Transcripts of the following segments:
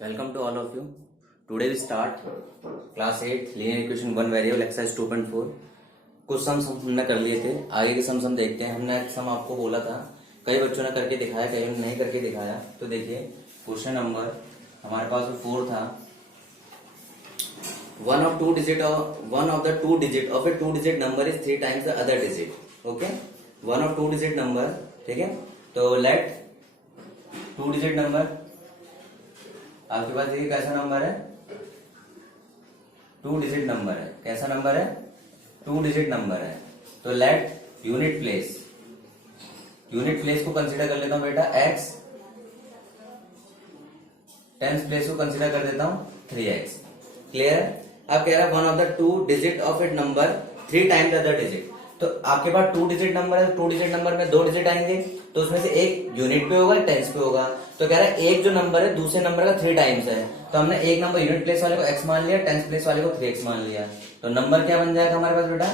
Welcome to all of you. Today we start class 8 linear equation 1 variable exercise 2.4. कुछ sums हमने कर लिए थे, आगे के सम्स हम देखते हैं। हमने सम आपको बोला था, कई बच्चों ने करके दिखाया, कई ने नहीं करके दिखाया। तो देखिए क्वेश्चन नंबर हमारे पास 4 था। one of the two digit of a two digit number is 3 times the other digit. Okay, one of two digit number, ठीक है। तो let two digit number आपके पास देखिए कैसा नंबर है, 2 डिजिट नंबर है। कैसा नंबर है? 2 डिजिट नंबर है। तो लेट यूनिट प्लेस को कंसीडर कर लेता हूं बेटा x, टेंस प्लेस को कंसीडर कर देता हूं 3x। क्लियर? अब कह रहा है one of the two digit of it number 3 times the other digit. तो आपके पास 2 डिजिट नंबर है, 2 डिजिट नंबर में 2 डिजिट आएंगे, तो उसमें से एक यूनिट पे होगा, टेंस पे होगा। तो कह रहा है एक जो नंबर है दूसरे नंबर का 3 टाइम्स है। तो हमने एक नंबर यूनिट प्लेस वाले को x मान लिया, टेंस प्लेस वाले को 3x मान लिया। तो नंबर क्या बन जाएगा हमारे पास बेटा?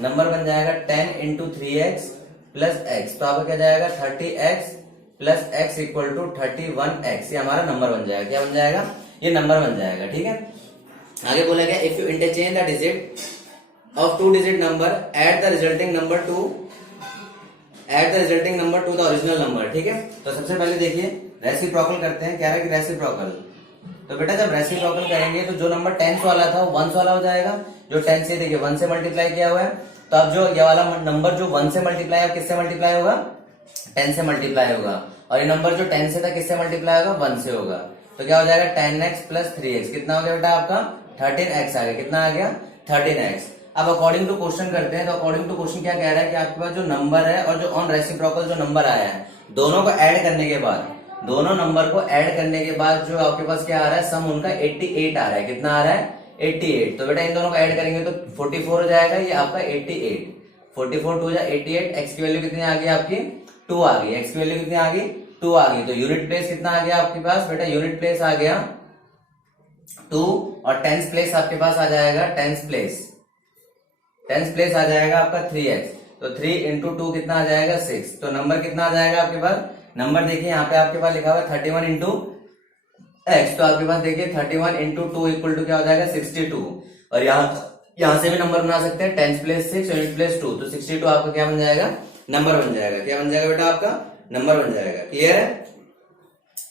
नंबर बन जाएगा 10 इंटू 3x प्लस x। तो आपका क्या जाएगा 30x plus x equal to 31x। ये हमारा नंबर बन जाएगा। क्या बन जाएगा? ये नंबर बन जाएगा। ठीक है। आगे बोला गया if you interchange the digit of 2 digit number add the resulting number to the original number। ठीक है। तो सबसे पहले देखिए रेसिप्रोकल करते हैं। क्या है कि रेसिप्रोकल, तो बेटा जब रेसिप्रोकल करेंगे तो जो नंबर 10 वाला था वो 1 वाला हो जाएगा। जो 10 से देखिए 1 से मल्टीप्लाई किया हुआ है, तो अब जो ये वाला नंबर जो 1 से मल्टीप्लाई है किससे मल्टीप्लाई होगा? 10 से मल्टीप्लाई होगा। और ये नंबर जो 10 से था किससे मल्टीप्लाई होगा? 1 से होगा। तो क्या हो जाएगा 10x प्लस 3x। कितना हो गया बेटा आपका? 13x आ गया। कितना आ गया? 13x। अब अकॉर्डिंग टू क्वेश्चन करते हैं। तो अकॉर्डिंग टू क्वेश्चन क्या कह रहा है कि आपके पास जो नंबर है और जो ऑन रेसिप्रोकल जो नंबर आया है, दोनों को ऐड करने के बाद, दोनों नंबर को ऐड करने के बाद जो आपके पास क्या आ रहा है, सम उनका 88 आ रहा है। कितना आ रहा है? 88। तो बेटा इन दोनों को ऐड करेंगे तो 44 हो जाएगा, ये आपका 88। 44 2 जा 88। एक्स की वैल्यू कितनी आ गई आपकी? 2 आ गई। एक्स की वैल्यू कितनी आ गई? 2 आ गई। तो यूनिट प्लेस कितना आ गया आपके पास बेटा? यूनिट प्लेस आ गया 2 और टेंस प्लेस आपके पास आ जाएगा टेंस प्लेस आ जाएगा आपका 3x। तो 3 इंटू 2 कितना आ जाएगा? 6। तो नंबर कितना आ जाएगा आपके पास? नंबर देखिए यहाँ पे आपके पास लिखा हुआ है 31 इंटू x। तो आपके पास देखिए 31 इंटू 2 इक्वल टू क्या हो जाएगा? 62। और यहाँ से भी नंबर बना सकते हैं, टेंस प्लेस 6 यूनिट प्लेस 2। तो 62 आपका क्या बन जाएगा? नंबर बन जाएगा। क्या बन जाएगा बेटा? आपका नंबर बन जाएगा। क्लियर है?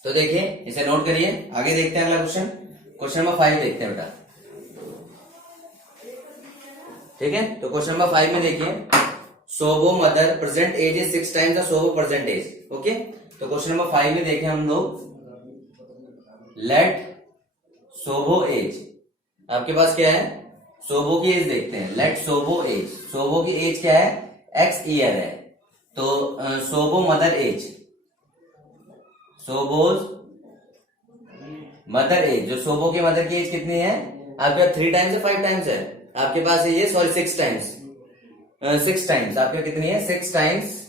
तो देखिए इसे नोट करिए। आगे देखते हैं अगला क्वेश्चन। क्वेश्चन नंबर 5 देखते हैं बेटा। ठीक है। तो क्वेश्चन नंबर 5 में देखिए Sobo mother present age is 6 times the Sobo present age. Okay. तो क्वेश्चन नंबर 5 में देखें हम लोग लेट सोबो एज। आपके पास क्या है? सोबो की एज देखते हैं। Late सोबो as. सोबो की एज क्या है? x ईयर है। तो सोबो मदर एज, सोबोज मदर एज, जो सोबो की मदर की एज कितनी है? आपके पास 3 टाइम्स है 5 टाइम्स है? आपके पास है ये, सॉरी 6 टाइम्स। 6 टाइम्स आपके कितनी है? 6 टाइम्स।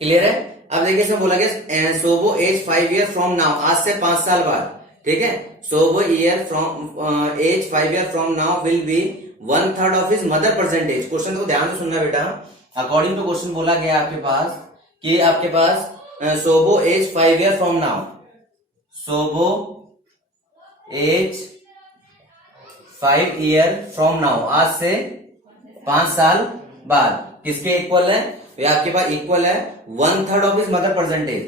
क्लियर है? अब देखिए इसमें बोला गया Sobo age 5 year from now, आज से 5 साल बाद। ठीक है। Sobo year from age 5 year from now will be 1/3 of his mother percentage. Question को ध्यान से सुनना बेटा। अकॉर्डिंग टू क्वेश्चन बोला गया आपके पास कि आपके पास Sobo age 5 year from now, Sobo age 5 year from now, आज से 5 साल बाद किसके इक्वल है? ये आपके पास इक्वल है 1/3 of his mother percentage.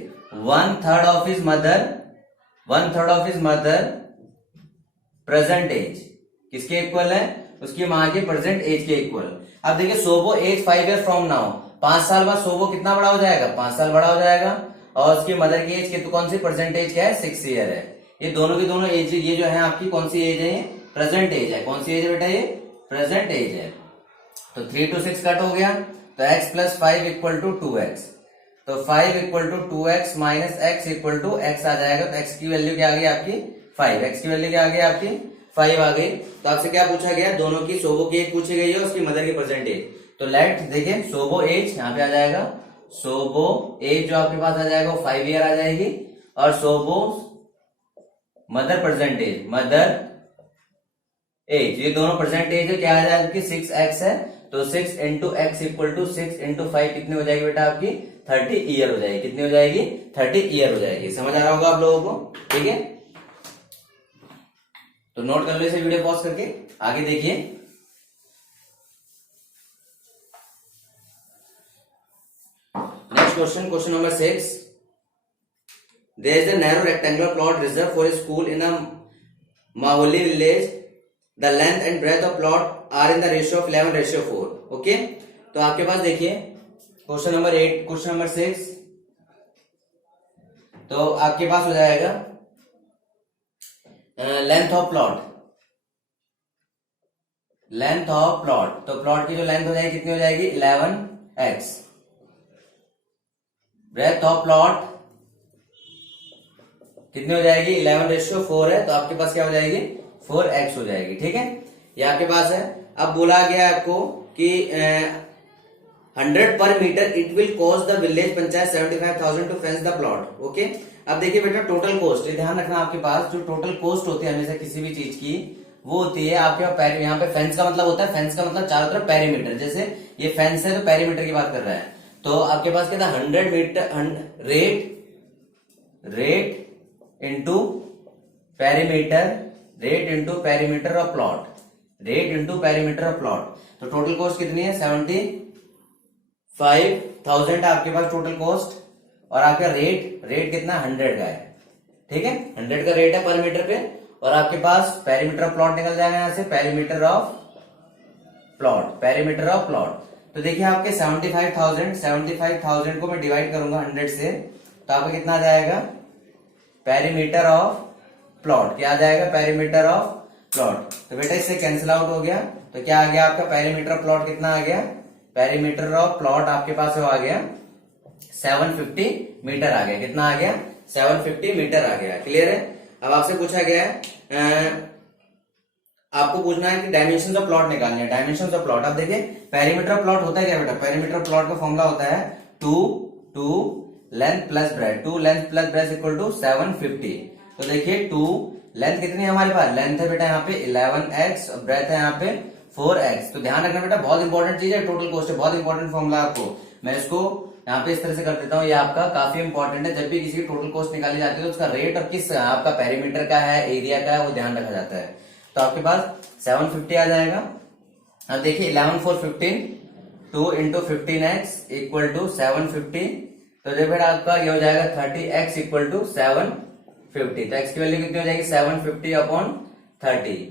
1/3 of his mother present age किसके इक्वल है? उसकी मां के प्रेजेंट एज के इक्वल। अब देखिए सोबो एज 5 ईयर फ्रॉम नाउ, 5 साल बाद सोबो कितना बड़ा हो जाएगा? 5 साल बड़ा हो जाएगा। और उसकी मदर की एज कितनी, कौन सी परसेंटेज क्या है? 6 ईयर है। ये दोनों की दोनों एज, ये जो है आपकी कौन सी एज है? प्रेजेंट एज है। कौन सी एज है बेटा? ये प्रेजेंट एज है। तो 3 to 6 कट हो गया, तो x plus 5 equal to 2x। तो 5 equal to 2x minus x equal to x आ जाएगा। तो x की वैल्यू क्या आ गई आपकी? 5। x की वैल्यू क्या आ गई आपकी? 5 आ गई। तो आपसे क्या पूछा गया? दोनों की सोबो की एज पूछी गई है, उसकी मदर की प्रेजेंट एज। तो लेट देखिए सोबो एज यहाँ पे आ जाएगा, सोबो एज जो आपके पास आ जाएगा वो 5 ईयर आ जाएगी। और सोबो मदर प्रेजेंट एज, ये दोनों परसेंटेज है, क्या आ जाएगा? 6x है। तो 6 into x equal to 6 into 5 कितनी हो जाएगी बेटा आपकी 30 ईयर हो जाएगी। कितनी हो जाएगी 30 ईयर हो जाएगी। समझ आ रहा होगा आप लोगों को, ठीक है। तो नोट कर लो इसे वीडियो पॉज करके, आगे देखिए। Next question, question number 6। There is a narrow rectangular plot reserved for a school in a Maholi village. The length and breadth of plot are in the ratio of 11:4. Okay? तो आपके पास देखिए question number 8, question number 6। तो आपके पास हो जाएगा length of plot, length of plot. तो plot की जो लेंथ हो जाएगी कितनी हो जाएगी 11x। ब्रेथ ऑफ प्लॉट कितनी हो जाएगी 11:4 है, तो आपके पास क्या हो जाएगी 4x हो जाएगी, ठीक है। ये आपके पास है। अब बोला गया आपको कि 100 पर metre it will cost the village panchayat 75,000 to fence the plot. Okay, अब देखिए बेटा टोटल कॉस्ट, ये ध्यान रखना आपके पास जो टोटल कॉस्ट होती है हमेशा किसी भी चीज की, वो होती है आपके यहाँ पे फेंस का मतलब होता है, फेंस का मतलब चारों तरफ पेरीमीटर। जैसे ये फेंस है तो पेरीमीटर की बात कर रहा है, तो आपके पास क्या था 100 metre rate into perimeter, rate into perimeter of plot, rate into perimeter of plot. तो टोटल कॉस्ट कितनी है 75,000 आपके पास टोटल कॉस्ट, और आपका रेट कितना 100 का है, ठीक है। 100 का रेट है पर मीटर पे, और आपके पास पेरीमीटर ऑफ प्लॉट निकल जाएगा यहां से, perimeter of plot, perimeter of plot. तो देखिए आपके 75,000 को मैं डिवाइड करूंगा 100 से, तो आपका कितना आ जाएगा पेरीमीटर ऑफ प्लॉट, क्या आ जाएगा पेरीमीटर ऑफ प्लॉट। तो बेटा इससे कैंसिल आउट हो गया, तो क्या आ गया आपका पेरीमीटर ऑफ प्लॉट कितना आ गया, पेरीमीटर ऑफ प्लॉट आपके पास आ गया 750 मीटर आ गया। कितना आ गया 750 मीटर आ गया। क्लियर है। अब आपसे पूछा गया है आपको पूछना है कि डायमेंशन ऑफ प्लॉट निकालने हैं, डायमेंशन ऑफ प्लॉट। अब देखिए पेरीमीटर ऑफ प्लॉट होता है क्या बेटा, पेरीमीटर ऑफ प्लॉट का फॉर्मूला होता है 2 length plus breadth, 2 length plus breadth equal to 750। तो देखिए 2 लेंथ कितनी है हमारे पास, लेंथ है बेटा यहाँ पे 11x, ब्रेथ है यहाँ पे 4x। तो ध्यान रखना बेटा बहुत इंपॉर्टेंट चीज है, टोटल कॉस्ट है, बहुत इंपॉर्टेंट फॉर्मूला आपको। मैं इसको यहाँ पे इस तरह से कर देता हूँ, ये आपका काफी इंपॉर्टेंट है। जब भी किसी की टोटल कॉस्ट निकाली जाती है तो उसका रेट और किस आपका पेरीमीटर का है, एरिया का है, वो ध्यान रखा जाता है। तो आपके पास 750 आ जाएगा। अब देखिए 11 4 15, 2 इंटू 15x इक्वल टू 750। तो जब बेटा आपका ये हो जाएगा 30x इक्वल टू 750। तो x की वैल्यू कितनी हो जाएगी 750 अपॉन 30।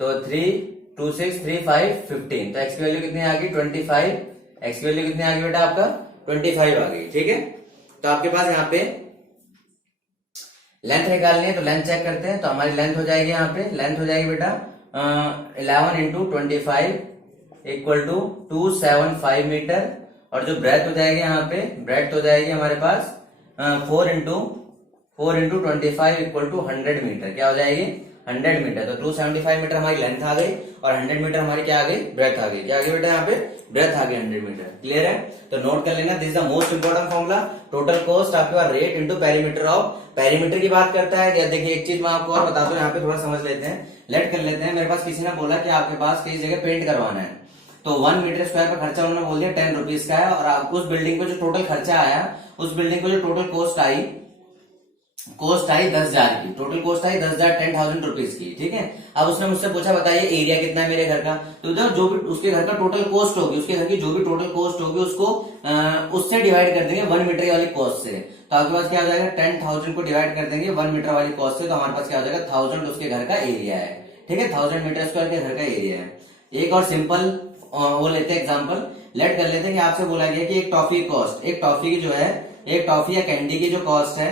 तो 3 2 6 3 5 15। तो x की वैल्यू कितनी आ गई 25। x की वैल्यू कितनी आ गई बेटा आपका 25 आ गई, ठीक है। तो आपके पास यहाँ पे लेंथ निकालनी है, तो लेंथ चेक करते हैं। तो हमारी लेंथ हो जाएगी यहाँ पे, लेंथ हो जाएगी बेटा 11 इंटू 25 इक्वल टू 275 मीटर, और जो ब्रेथ हो जाएगी यहाँ पे, ब्रेथ हो जाएगी हमारे पास 4 इंटू 25 इक्वल टू 100 मीटर। क्या हो जाएगी 100 मीटर। तो 275 मीटर हमारी लेंथ आ गई, और 100 मीटर हमारी क्या आ गई ब्रेथ आ गई। क्या आ गई बेटा यहाँ पे ब्रेथ आ गई 100 मीटर। क्लियर है। तो नोट कर लेना, this is the most important formula. Total cost आपके पास rate into perimeter of, perimeter की बात करता है। या देखिए एक चीज मैं आपको और बता दूं, यहाँ पे थोड़ा समझ लेते हैं, लेट कर लेते हैं। मेरे पास किसी ने बोला कि आपके पास किसी जगह पेंट करवाना है, तो 1 मीटर स्क्वायर का खर्चा उन्होंने बोल दिया 10 रुपीज का है, और आप उस बिल्डिंग को जो टोटल खर्चा आया, उस बिल्डिंग को जो टोटल कॉस्ट आई 10,000 की, टोटल कॉस्ट आई 10,000 10,000 रुपीज की, ठीक है। अब उसने मुझसे पूछा बताइए एरिया कितना है मेरे घर का, तो उधर जो भी उसके घर का टोटल कॉस्ट होगी, उसके घर की जो भी टोटल कॉस्ट होगी उसको उससे डिवाइड कर देंगे 1 मीटर वाली कॉस्ट से। तो आपके पास क्या हो जाएगा 10,000 को डिवाइड कर देंगे 1 मीटर वाली कॉस्ट से, तो हमारे पास क्या हो जाएगा 1000 उसके घर का एरिया है, ठीक है। 1000 मीटर स्क्वायर के घर का एरिया है। एक और सिंपल वो लेते हैं एग्जाम्पल, लेट कर लेते हैं कि आपसे बोला गया कि एक टॉफी कॉस्ट, एक टॉफी की जो है, एक टॉफी या कैंडी की जो कॉस्ट है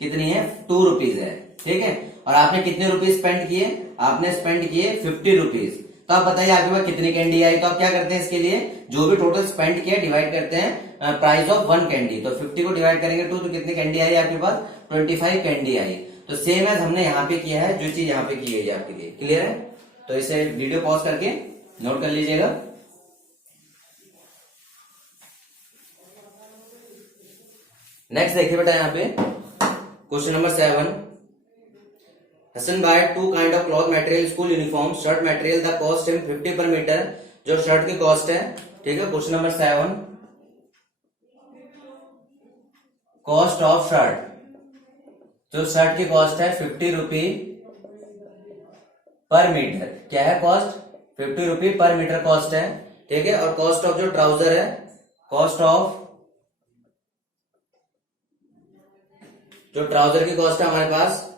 कितनी है 2 रुपीज है, ठीक है। और आपने कितने रुपीज स्पेंड किए, आपने स्पेंड किए 50 रुपीज। तो आप बताइए आपके पास कितनी कैंडी आई। तो आप क्या करते हैं इसके लिए, जो भी टोटल स्पेंड किया डिवाइड करते हैं प्राइस ऑफ 1 कैंडी। तो 50 को डिवाइड करेंगे 2, तो कितनी कैंडी आई आपके पास 25 कैंडी आई। तो सेम एज हमने यहाँ पे किया है, जो चीज यहाँ पे की गई है आपके लिए। क्लियर है। तो इसे वीडियो पॉज करके नोट कर लीजिएगा। नेक्स्ट देखिए बेटा यहाँ पे question number 7। Hassan buy 2 kind of cloth material, school uniform, shirt material, the cost him 50 per meter. जो शर्ट की कॉस्ट है, ठीक है, question number 7, cost of shirt, जो शर्ट की कॉस्ट है 50 रुपी पर मीटर। क्या है कॉस्ट? 50 रुपी पर मीटर कॉस्ट है, ठीक है। और कॉस्ट ऑफ जो ट्राउजर है, कॉस्ट ऑफ जो ट्राउजर की कॉस्ट है हमारे पास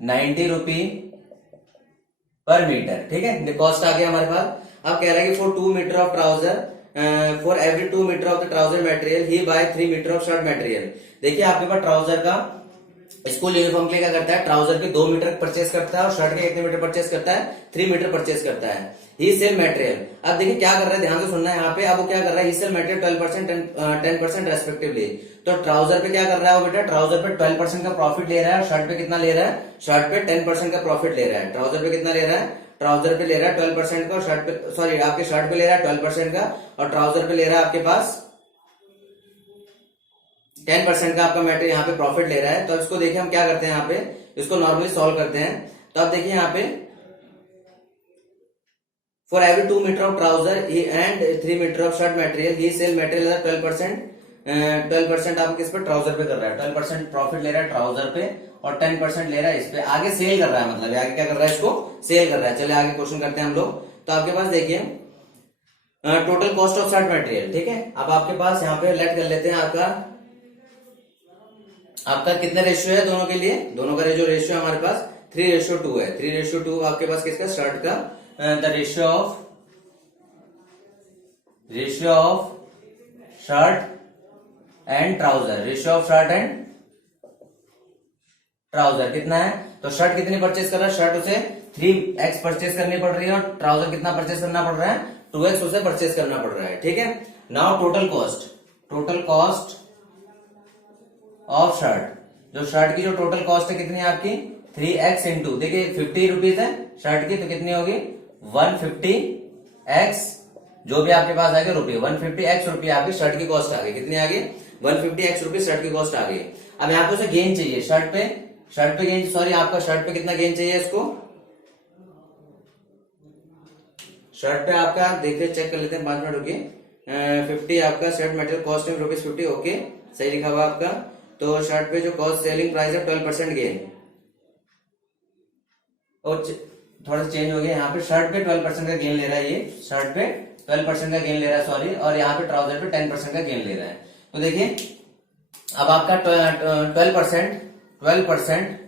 90 रुपी पर मीटर, ठीक है। ये कॉस्ट आ गया हमारे पास। अब कह रहा है कि for 2 metre of trouser, for every 2 metre of the trouser material he buy 3 metre of shirt material. देखिए आपके पास ट्राउजर का स्कूल यूनिफॉर्म के लिए क्या करता है, ट्राउजर के 2 मीटर परचेस करता है और शर्ट के कितने मीटर परचेस करता है, 3 मीटर परचेस करता है। ही सेल मटेरियल, अब देखिए क्या कर रहा है, ध्यान से सुनना है यहाँ पे। अब वो क्या कर रहा है, ही सेल मटेरियल 12% 10% रेस्पेक्टिवली। तो ट्राउजर पे क्या कर रहा है वो बेटा, ट्राउजर पे 12% का प्रॉफिट ले रहा है और शर्ट पे कितना ले रहा है, शर्ट पे 10% का प्रॉफिट ले रहा है। ट्राउजर पे कितना ले रहा है, ट्राउजर पे ले रहा है 12% का और शर्ट पे, सॉरी आपके शर्ट पे ले रहा है 12% का और ट्राउजर पे ले रहा है आपके पास 10% का आपका मैटर यहाँ पे प्रॉफिट ले रहा है। तो इसको देखिए हम क्या करते हैं, यहाँ पे इसको नॉर्मली सॉल्व करते हैं। तो आप देखिए यहाँ पे for every 2 metre of trouser and 3 metre of shirt material he sell material 12% आप किस पे, ट्राउजर पे कर रहा है। 12% प्रॉफिट ले रहा है ट्राउजर पे और 10% ले रहा है इस पे, आगे सेल कर रहा है, मतलब आगे क्या कर रहा है, इसको सेल कर रहा है। चलिए आगे क्वेश्चन करते हैं हम लोग। तो आपके पास देखिए total cost of shirt material, ठीक है। अब आपके पास यहाँ पे लेट कर लेते हैं आपका कितना रेशियो है दोनों के लिए, दोनों का जो रेशियो है हमारे पास 3:2 है। 3:2 आपके पास किसका, शर्ट का। The ratio of shirt and trouser, ratio of shirt and trouser कितना है। तो शर्ट कितनी परचेस कर रहा है, शर्ट उसे 3x परचेस करनी पड़ रही है और ट्राउजर कितना परचेस करना पड़ रहा है, 2x उसे परचेस करना पड़ रहा है, ठीक है। Now total cost of shirt, जो शर्ट की जो टोटल कॉस्ट है कितनी है आपकी, 3x इंटू, देखिए 50 रुपीज है शर्ट की, तो कितनी होगी 150x, जो भी आपके पास आ गया रुपये, 150x रुपये आपकी शर्ट की कॉस्ट आ गई। कितनी आ गई, 150x रुपये शर्ट की कॉस्ट आ गई। अब यहाँ पे उसे गेन चाहिए शर्ट पे गेन, सॉरी आपका शर्ट पे कितना गेन चाहिए इसको, शर्ट पे आपका देखिए चेक कर लेते हैं 5 मिनट रुकिए। 50 आपका शर्ट मटेरियल कॉस्ट में ₹50, ओके सही लिखा हुआ आपका। तो शर्ट पे जो कॉस्ट सेलिंग प्राइस है 12% गेन, और थोड़ा सा चेंज हो गया, यहाँ पे शर्ट पे 12% का गेन ले रहा है, ये शर्ट पे 12% का गेन ले रहा है, सॉरी, और यहाँ पे ट्राउजर पे 10% का गेन ले रहा है। तो देखिए अब आपका 12%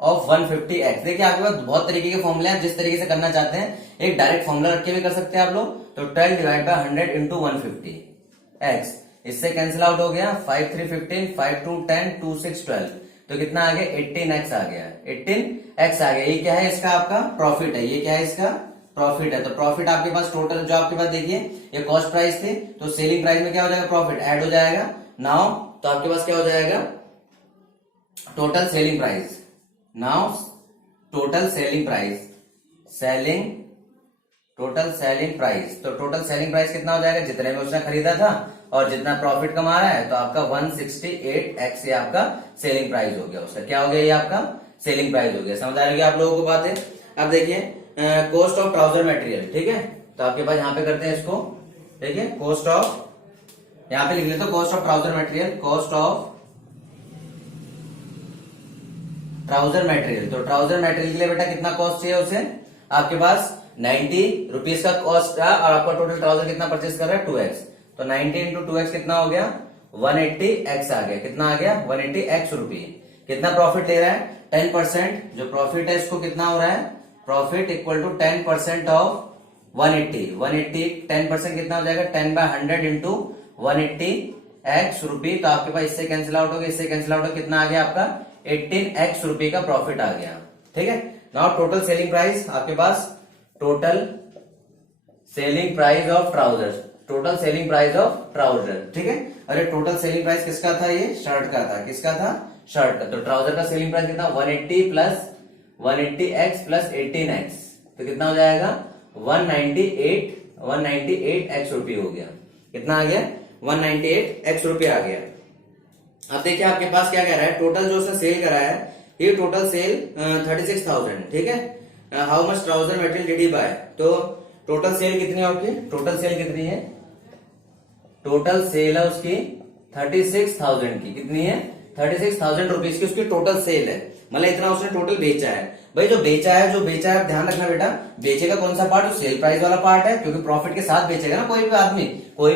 ऑफ 150x, देखिए आपके पास बहुत तरीके के फॉर्मूले हैं, जिस तरीके से करना चाहते हैं, एक डायरेक्ट फॉर्मूला रख के भी कर सकते हैं आप लोग। तो 12 डिवाइड बाय 100 इंटू 150x, इससे कैंसिल आउट हो गया, 5 3 15, 5 2 10, 2 6 12, तो कितना आ गया 18x आ गया, 18x आ गया। ये क्या है, इसका आपका प्रॉफिट है, ये क्या है, इसका प्रॉफिट है। तो प्रॉफिट आपके पास टोटल जो आपके पास देखिए ये कॉस्ट प्राइस थी, तो सेलिंग प्राइस में क्या हो जाएगा, प्रॉफिट ऐड हो जाएगा नाउ। तो आपके पास क्या हो जाएगा, total selling price, now total selling price, total selling price, तो टोटल सेलिंग प्राइस कितना हो जाएगा, जितने में उसने खरीदा था और जितना प्रॉफिट कमा रहा है, तो आपका 168x ये आपका सेलिंग प्राइस हो गया उसका, क्या हो गया, ये आपका सेलिंग प्राइस हो गया। समझ आ रही है आप लोगों को बात है। अब देखिए कॉस्ट ऑफ ट्राउजर मटेरियल, ठीक है। तो आपके पास यहाँ पे करते हैं इसको, देखिए कॉस्ट ऑफ, यहाँ पे लिख लेते हो cost of trouser material, cost of trouser material. तो ट्राउजर मटेरियल के लिए बेटा कितना कॉस्ट चाहिए उसे, आपके पास 90 रुपीज का कॉस्ट है और आपका टोटल ट्राउजर कितना परचेस कर रहा है 2x, तो 90 इंटू 2x कितना हो गया 180x आ गया, कितना आ गया 180x रुपये। कितना प्रॉफिट ले रहा है 10%, जो प्रॉफिट है इसको कितना हो रहा है, प्रॉफिट इक्वल टू 10% ऑफ 180 10% कितना हो जाएगा 10/100 इंटू 180x रुपये। तो आपके पास इससे कैंसिल आउट हो गया, इससे कैंसिल आउट हो, कितना आ गया आपका 18x रुपये का प्रॉफिट आ गया, ठीक है। नाउ टोटल सेलिंग प्राइस आपके पास, total selling price of trouser, total selling price of trouser, ठीक है। अरे टोटल सेलिंग प्राइस किसका था, ये शर्ट का था, किसका था, शर्ट का। तो ट्राउजर का सेलिंग प्राइस कितना 180 प्लस 180x प्लस 18x, तो कितना हो जाएगा 198x रुपये हो गया, कितना आ गया 198x रुपये आ गया। अब देखिए आपके पास क्या कह रहा है, टोटल जो उसने सेल करा है, ये टोटल सेल 36,000, ठीक है। How much trouser material did he buy, तो टोटल सेल कितनी है आपकी, टोटल सेल कितनी है, टोटल सेल है उसकी 36,000 की, कितनी है 36,000 रुपीज की उसकी टोटल सेल है, मतलब इतना उसने टोटल बेचा है। भाई जो बेचा है आप ध्यान रखना बेटा, बेचेगा कौन सा पार्ट, जो सेल प्राइस वाला पार्ट है, क्योंकि प्रॉफिट के साथ बेचेगा ना कोई भी आदमी कोई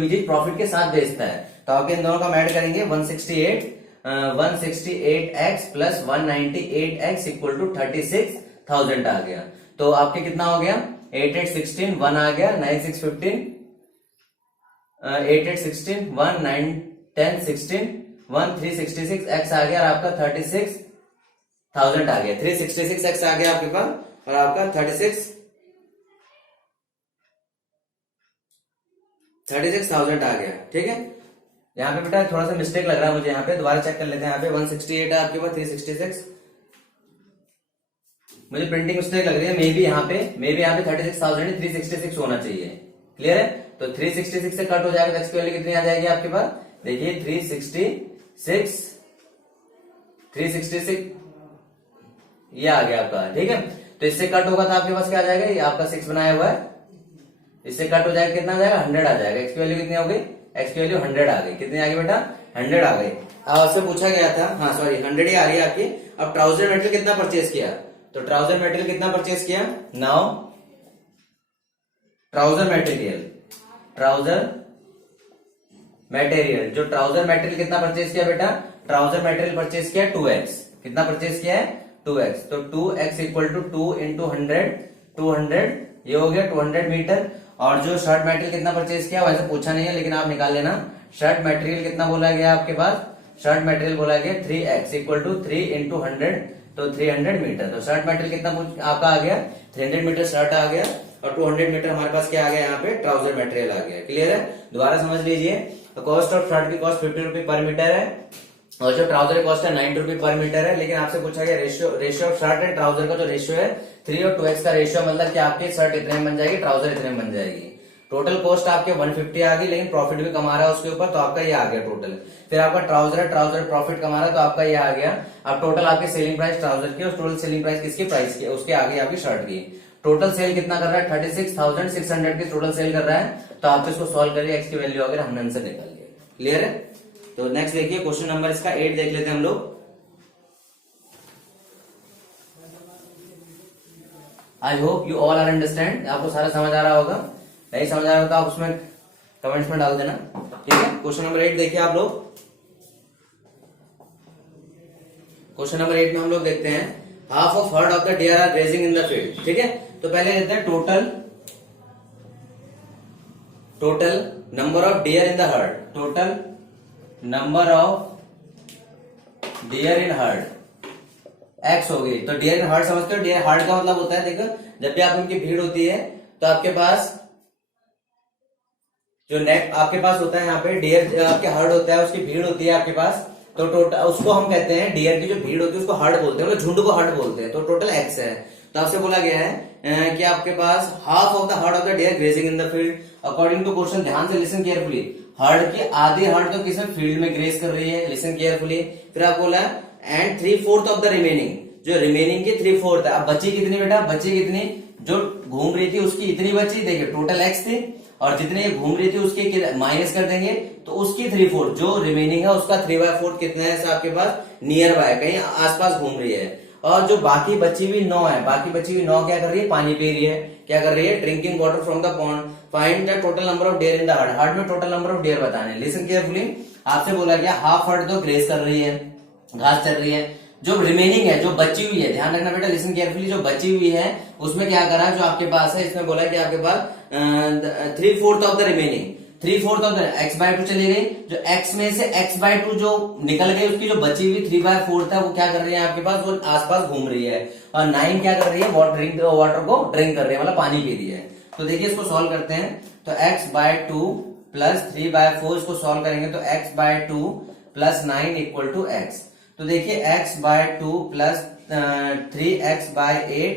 भी चीज प्रॉफिट के साथ बेचता है। तो आपके इन दोनों का ऐड करेंगे 168x plus 198x equal to 36,000 आ गया। तो आपके कितना हो गया 8816 1 आ गया, 9615 8816 1 9 10 16 1 366 x आ गया और आपका 36,000 आ गया, 366 x आ गया आपके पास और आपका 36,000 आ गया। ठीक है, यहाँ पे बेटा थोड़ा सा मिस्टेक लग रहा है मुझे, यहाँ पे दोबारा चेक कर लेते हैं। यहाँ पे 168 है आपके पास 366, मुझे प्रिंटिंग मिस्टेक लग रही है, मे बी यहाँ पे 36,000 366 होना चाहिए। क्लियर है, तो 366 से कट हो जाएगा, तो x की वैल्यू कितनी आ जाएगी आपके पास, देखिए 366 ये आ गया आपका। ठीक है, तो इससे कट होगा तो आपके पास क्या आ जाएगा, ये आपका 6 बनाया हुआ है, इससे कट हो जाएगा, कितना आ जाएगा 100 आ जाएगा। x की वैल्यू कितनी हो गई, x की वैल्यू 100 आ गई, कितनी आ गई बेटा 100 आ गई। आपसे पूछा गया था, हाँ सॉरी 100 ही आ रही है आपकी। अब ट्राउजर मटेरियल कितना परचेज किया, तो ट्राउजर मटेरियल कितना परचेज किया, नाउ ट्राउजर मटेरियल जो ट्राउजर मटेरियल कितना परचेज किया बेटा, ट्राउजर मटेरियल परचेज किया 2x, कितना परचेज किया है 2x, तो 2x इक्वल टू 2 इंटू 200 ये हो गया 200 मीटर। और जो शर्ट मटेरियल कितना परचेज किया वैसे पूछा नहीं है, लेकिन आप निकाल लेना। शर्ट मटेरियल कितना बोला गया आपके पास, शर्ट मटेरियल बोला गया 3x इक्वल टू 3 इंटू 100, तो 300 मीटर। तो शर्ट मटेरियल कितना आपका आ गया 300 मीटर शर्ट आ गया, और 200 मीटर हमारे पास क्या आ गया यहाँ पे ट्राउजर मटेरियल आ गया। क्लियर है, दोबारा समझ लीजिए। तो कॉस्ट ऑफ शर्ट की कॉस्ट 50 रुपए पर मीटर है, और जो ट्राउजर की कॉस्ट है 90 रुपए पर मीटर है। लेकिन आपसे पूछा गया ratio of shirt and trouser का जो रेशियो है 3 और 2x का रेशियो, मतलब कि आपकी शर्ट इतने में बन जाएगी, ट्राउजर इतने में बन जाएगी। टोटल कॉस्ट आपके 150 आ गई, लेकिन प्रॉफिट भी कमा रहा है उसके ऊपर, तो आपका ये आ गया टोटल। फिर आपका ट्राउजर प्रॉफिट कमा रहा है, तो आपका ये आ गया। अब टोटल आपकी सेलिंग प्राइस ट्राउजर की और टोटल सेलिंग प्राइस किसकी प्राइस की, उसके आगे आपकी शर्ट की। टोटल सेल कितना कर रहा है 36,600 की टोटल सेल कर रहा है। तो आप इसको सॉल्व करिए, एक्स की वैल्यू अगर हमने आंसर निकाल लिया। क्लियर है, तो नेक्स्ट देखिए क्वेश्चन नंबर इसका 8 देख लेते हैं हम लोग। I hope you all are understand, आपको सारा समझ आ रहा होगा। नहीं समझ आ रहा होगा तो आप उसमें कमेंट्स में डाल देना। ठीक है, क्वेश्चन नंबर 8 देखिए आप लोग। क्वेश्चन नंबर 8 में हम लोग देखते हैं half of herd of the deer are grazing in the field. ठीक है, तो पहले लेते हैं total number of deer in the herd, total number of deer in herd x हो गई। तो डियर इन हर्ड समझते हो, डियर हर्ड का मतलब होता है, देखो जब भी आप उनकी भीड़ होती है तो आपके पास जो नेट आपके पास होता है, यहाँ पे डियर आपके हर्ड होता है, उसकी भीड़ होती है आपके पास, तो टोटल उसको हम कहते हैं डियर की जो भीड़ होती है उसको हर्ड बोलते हैं, मतलब झुंड को हर्ड बोलते हैं। तो टोटल एक्स है। तो आपसे बोला गया है कि आपके पास half of the herd of the deer grazing in the field according to question. ध्यान से लिसन केयरफुली, हर्ड की आधी हर्ड तो किसी फील्ड में ग्रेज कर रही है, लिसन केयरफुली। फिर आप बोला एंड 3/4 ऑफ द रिमेनिंग, जो रिमेनिंग की 3/4 है। अब बची कितनी बेटा, बची कितनी, जो घूम रही थी उसकी इतनी बची, देखिए टोटल एक्स थी और जितने घूम रही थी उसके माइनस कर देंगे तो उसकी 3/4, जो रिमेनिंग है उसका 3/4 कितना है आपके पास, नियर बाय कहीं आसपास घूम रही है। और जो बाकी बची हुई 9 है, बाकी बची हुई 9 क्या कर रही है, पानी पी रही है। क्या कर रही है, drinking water from the pond. Find the total number of deer in the heard, heard में टोटल नंबर ऑफ डियर बताने। लिसन केयरफुली, आपसे बोला गया हाफ हर्ड तो ग्रेज कर रही है, घास चल रही है, जो रिमेनिंग है, जो बची हुई है, ध्यान रखना बेटा, लिसन केयरफुली, जो बची हुई है उसमें क्या करा है, जो आपके पास है, इसमें बोला है कि आपके पास 3/4 of the remaining, 3/4 of the x/2 चली गई, जो x में से x/2 जो निकल गई, उसकी जो बची हुई 3/4 था वो क्या कर रही है आपके पास, वो आसपास घूम रही है। और 9 क्या कर रही है, वाटर को ड्रिंक कर रही है, मतलब पानी पी रही है। तो देखिए इसको सॉल्व करते हैं। तो x/2 प्लस 3/4 इसको सॉल्व करेंगे तो x/2 plus 9 equal to x। तो देखिए x/2 प्लस 3x/8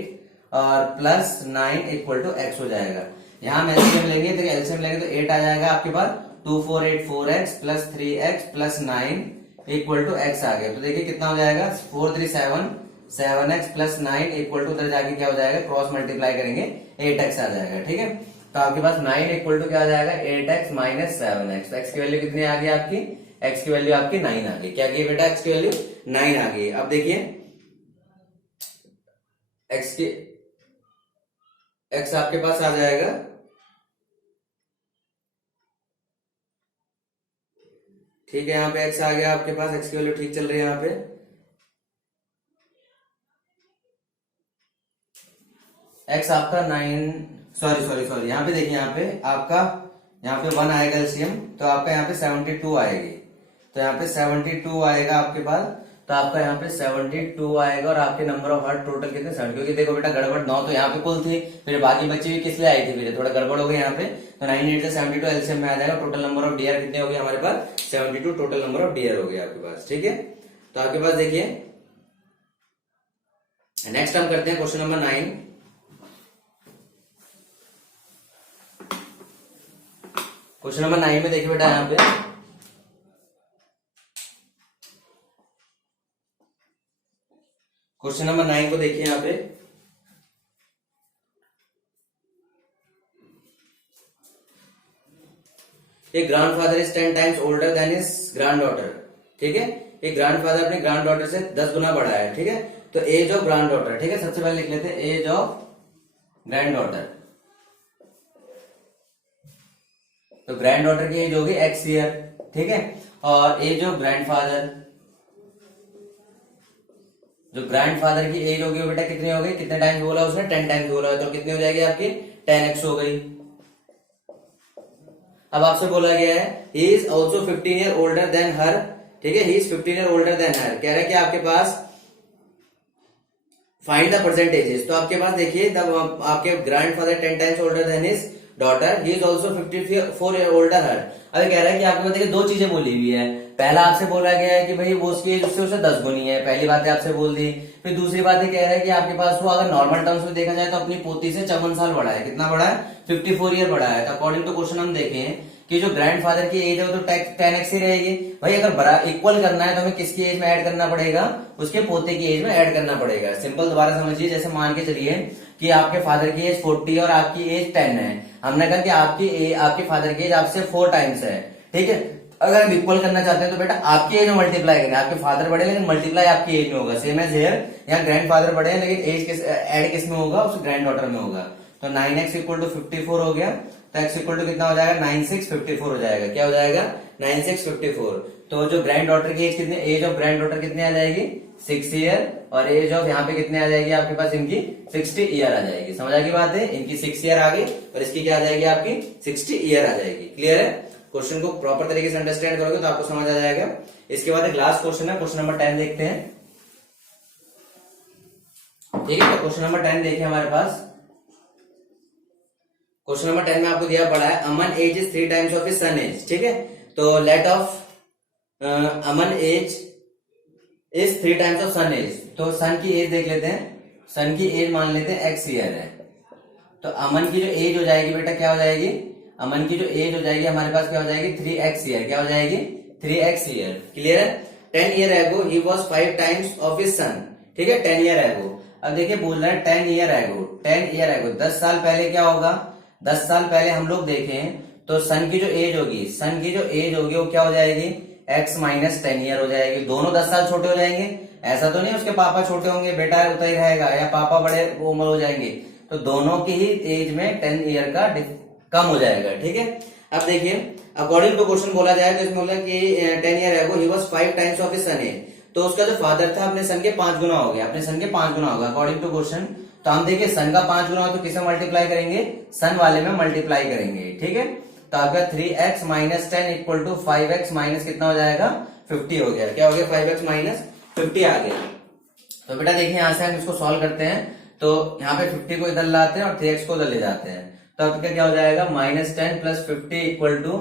और प्लस 9 इक्वल टू x हो जाएगा। यहाँ हम एलसीएम लेंगे, तो एलसीएम लेंगे तो 8 आ जाएगा आपके पास, 2 4 8 4x plus 3x plus 9 equal to x आ गया। तो देखिए कितना हो जाएगा, 4 3 7 7x प्लस 9 इक्वल टू उधर जाके क्या हो जाएगा, क्रॉस मल्टीप्लाई करेंगे 8x आ जाएगा। ठीक है, तो आपके पास 9 इक्वल टू क्या आ जाएगा, 8x माइनस 7x। तो x की वैल्यू कितनी आ गई आपकी, x की वैल्यू आपकी 9 आ गई। क्या की बेटा, x की वैल्यू 9 आ गई। अब देखिए x आपके पास आ जाएगा, ठीक है, यहाँ पे x आ गया आपके पास, x की वैल्यू ठीक चल रही है यहाँ पे। x आपका 9, सॉरी यहाँ पे देखिए, यहाँ पे आपका यहाँ पे 1 आएगा एलसीएम, तो आपका यहाँ पे 72 आएगी। तो यहाँ पे 72 आएगा आपके पास, तो आपका यहाँ पे 72 आएगा। और आपके नंबर ऑफ हार्ट टोटल कितने, 7, क्योंकि देखो बेटा गड़बड़ 9 तो यहाँ पे कुल थी, फिर बाकी बची हुई किस लिए आई थी, फिर थोड़ा गड़बड़ हो गई यहाँ पे। तो 9 8 से 72 एलसीएम में आ जाएगा। टोटल नंबर ऑफ डीआर कितने हो गए हमारे पास, 72 टोटल नंबर ऑफ डीआर हो गया आपके पास। ठीक है, तो आपके पास देखिए नेक्स्ट हम करते हैं क्वेश्चन नंबर 9। क्वेश्चन नंबर 9 में देखिए बेटा, यहाँ पे क्वेश्चन नंबर 9 को देखिए यहाँ पे, एक grandfather is 10 times older than his granddaughter. ठीक है, एक ग्रैंडफादर अपने ग्रैंडडॉटर से 10 गुना बड़ा है। ठीक है, तो एज ऑफ ग्रैंडडॉटर, ठीक है, सबसे पहले लिख लेते हैं एज ऑफ ग्रैंडडॉटर। तो ग्रैंडडॉटर की एज होगी x ईयर। ठीक है, और एज ऑफ ग्रैंडफादर, जो ग्रैंडफादर की एज होगी वो बेटा कितनी हो गई, कितने टाइम्स बोला उसने, 10 टाइम्स बोला है, तो कितनी हो जाएगी आपकी 10x हो गई। अब आपसे बोला गया है he is also 15 year older than her. ठीक है, he is 15 year older than her, कह रहा है कि आपके पास फाइंड द परसेंटेजेस। तो आपके पास देखिए, तब आपके grandfather 10 times older than his daughter, he is also 54 year older her. अभी कह रहा है कि आपके पास देखिए दो चीजें बोली हुई है। पहला आपसे बोला गया है कि भाई वो उसकी एज उससे 10 गुनी है, पहली बात आपसे बोल दी। फिर दूसरी बात कह रहा है कि आपके पास वो अगर नॉर्मल टर्म्स में देखा जाए तो अपनी पोती से 54 साल बड़ा है। कितना बड़ा है, 54 ईयर बड़ा है। तो अकॉर्डिंग टू क्वेश्चन हम देखें कि जो ग्रैंडफादर की एज है वो तो 10x ही रहेगी। भाई अगर बड़ा इक्वल करना है तो हमें किसकी एज में ऐड करना पड़ेगा, उसके पोते की एज में ऐड करना पड़ेगा। सिंपल दोबारा समझिए, जैसे मान के चलिए कि आपके फादर की एज 40 और आपकी एज 10 है। हमने कहा कि आपके फादर की एज आपसे 4 टाइम्स है। ठीक है, अगर हम इक्वल करना चाहते हैं तो बेटा आपकी एज में मल्टीप्लाई करें। आपके फादर बड़े लेकिन मल्टीप्लाई आपकी एज में होगा, सेम एज हियर। यहाँ ग्रैंड फादर बड़े हैं लेकिन एज ऐड किस में होगा, उस ग्रैंड डॉटर में होगा। तो 9x इक्वल टू 54 हो गया, तो x इक्वल टू कितना हो जाएगा, 96 54 हो जाएगा। क्या हो जाएगा, 96 54। तो जो ग्रैंड डॉटर की एज कितनी, एज ऑफ ग्रैंड डॉटर कितनी आ जाएगी, 6 ईयर। और एज ऑफ यहाँ पे कितनी आ जाएगी आपके पास, इनकी 60 ईयर आ जाएगी। समझ आ गई बात है, इनकी 6 ईयर आ गई और इसकी क्या आ जाएगी आपकी 60 ईयर आ जाएगी। क्लियर है, क्वेश्चन को प्रॉपर तरीके से अंडरस्टैंड करोगे तो आपको समझ आ जाएगा। इसके बाद एक लास्ट क्वेश्चन है, क्वेश्चन नंबर 10 देखते हैं। ठीक है, तो क्वेश्चन नंबर 10 देखिए हमारे पास। क्वेश्चन नंबर 10 में आपको दिया पड़ा है Aman age is 3 times of his son age. ठीक है, तो let of Aman age is 3 times of son age. तो सन की एज देख लेते हैं, सन की एज मान लेते हैं x ईयर है। तो अमन की जो एज हो जाएगी बेटा क्या हो जाएगी, अमन की जो एज हो जाएगी हमारे पास क्या हो जाएगी, 3x ईयर। क्या हो जाएगी, 3x ईयर। क्लियर है, 10 year ago he was 5 times of his सन। ठीक है, 10 ईयर एगो। अब देखिए बोल रहा है 10 ईयर एगो, 10 ईयर एगो 10 साल पहले क्या होगा, 10 साल पहले हम लोग देखें तो सन की जो एज होगी, सन की जो एज होगी वो क्या हो जाएगी, x माइनस 10 ईयर हो जाएगी। दोनों 10 साल छोटे हो जाएंगे, ऐसा तो नहीं उसके पापा छोटे होंगे बेटा उतना ही रहेगा, या पापा बड़े उम्र हो जाएंगे। तो दोनों की ही एज में 10 ईयर का कम हो जाएगा। ठीक है, अब देखिए अकॉर्डिंग टू क्वेश्चन बोला जाए तो इसमें बोला कि 10 year ago he was 5 times of his son age. तो उसका जो फादर था अपने सन के 5 गुना हो गया, अपने सन के 5 गुना होगा अकॉर्डिंग टू क्वेश्चन। तो हम देखिए सन का 5 गुना हो तो किसे मल्टीप्लाई करेंगे, सन वाले में मल्टीप्लाई करेंगे। ठीक है, तो आपका 3x minus 10 equal to 5x minus कितना हो जाएगा, 50 हो गया। क्या हो गया, 5x माइनस 50 आ गया। तो बेटा देखिए यहां से हम इसको सॉल्व करते हैं, तो यहाँ पे 50 को इधर लाते हैं और 3x को उधर ले जाते हैं। तो आपका क्या हो जाएगा, minus 10 plus 50 equal to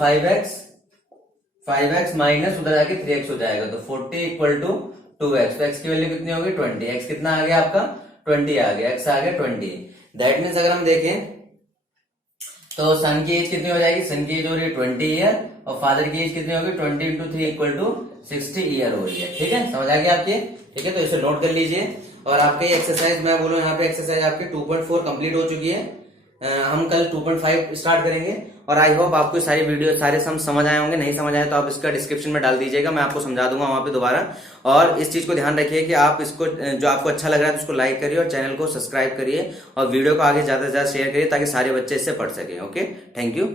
5x minus उधर आके 3x हो जाएगा। तो 40 इक्वल टू 2x। तो x की वैल्यू कितनी होगी, 20। x कितना आ गया आपका, 20 आ गया, x आ गया 20। दैट मीन्स अगर हम देखें तो सन की एज कितनी हो जाएगी, सन की एज हो रही है 20 ईयर और फादर की एज कितनी होगी 20 इंटू 3 इक्वल टू 60 ईयर हो रही है। ठीक है, समझ आ गया आपके। ठीक है, तो इसे नोट कर लीजिए। और आपके एक्सरसाइज मैं बोलूं यहाँ पे एक्सरसाइज आपकी 2.4 कंप्लीट हो चुकी है। हम कल 2.5 स्टार्ट करेंगे। और आई होप आपको सारी वीडियो सारे सम समझ आए होंगे। नहीं समझ आए तो आप इसका डिस्क्रिप्शन में डाल दीजिएगा, मैं आपको समझा दूंगा वहां पे दोबारा। और इस चीज को ध्यान रखिए कि आप इसको जो आपको अच्छा लग रहा है तो उसको लाइक करिए और चैनल को सब्सक्राइब करिए और वीडियो को आगे ज्यादा से ज्यादा शेयर करिए ताकि सारे बच्चे इससे पढ़ सकें। Okay, thank you.